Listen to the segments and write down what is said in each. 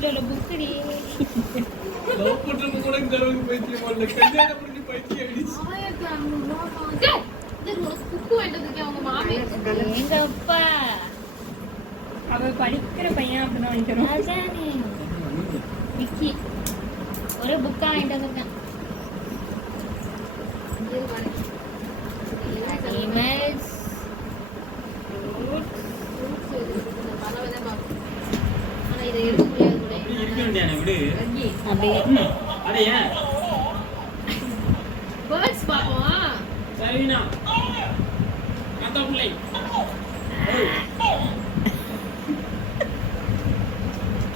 வீட்டில் புக்குடி லவ் பண்றப்ப கூட இந்த அளவுக்கு பைத்தியம் கல்யாணம் பண்ணி பைத்தியம் ஆயிடுச்சு எங்க அப்பா. அவ படிக்கிற பையன் அப்படிதான் வாங்கிக்கிறோம் அதானே. விக்கி. ஒரு புக்கா வாங்கிட்டு வந்திருக்கேன். Image Fruits. இருக்கு. இந்த பழம் வேணா பார்ப்போம். ஆனா இதை எடுக்க முடியாது வேண்டியான விடு அப்படியே ம், அட ஏன் Birds பார்ப்போம். சரிண்ணா அத்தா பிள்ளை ஏய்,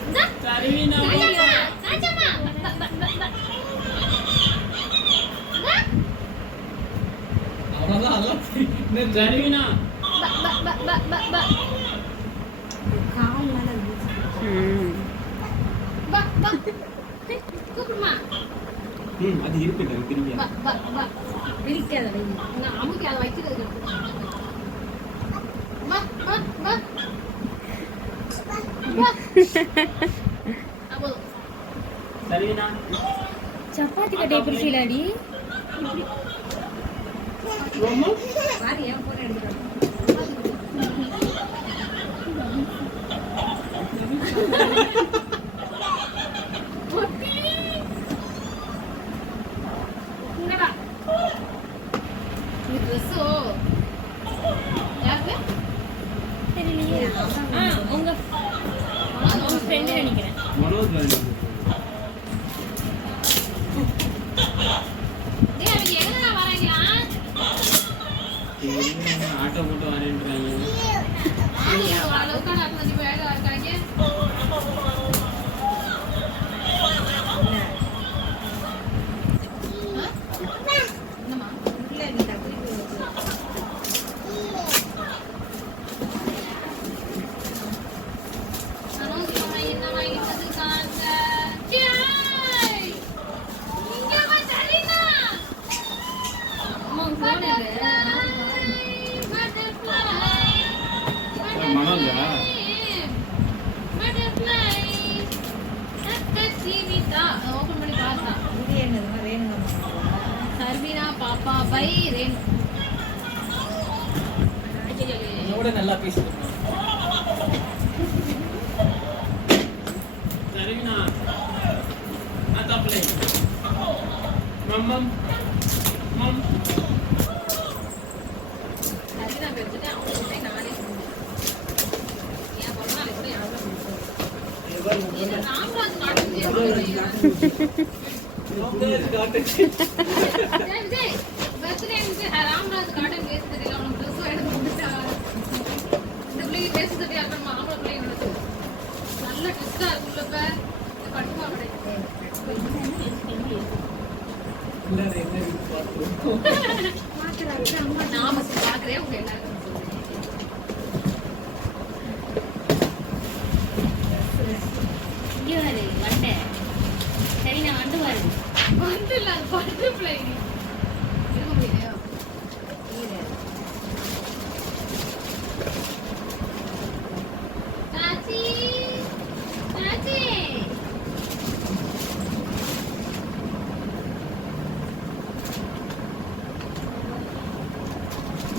இந்தா. சரிண்ணா ராஜாம்மா, ராஜாம்மா. ப- அது இருக்கட்டும் எனக்கு தெரியும் ப- ப- ப. நான் அமுக்கி அதை வைக்கிறது ப- ப- ப. ப. ஆ, போதும். சரிண்ணா உங்க உங்க ஃப்ரெண்டு நினைக்கிறேன் ஆட்டோ போட்டு வரேன்றாங்க சர்வீனா பாப்பா பை ரேணு. கூட நல்லா பேசுறேன் சரிண்ணா அத்தா பிள்ளை மம்மம் மம். நாம பாக்குறேன் உங்க எல்லாரும்.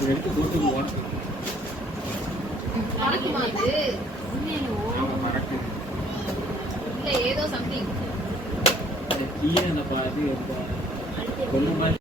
எடுத்து அது உண்மையில அவங்க மறக்குது இல்ல ஏதோ சம்திங் கீழே அந்த பாதி கொல்லும்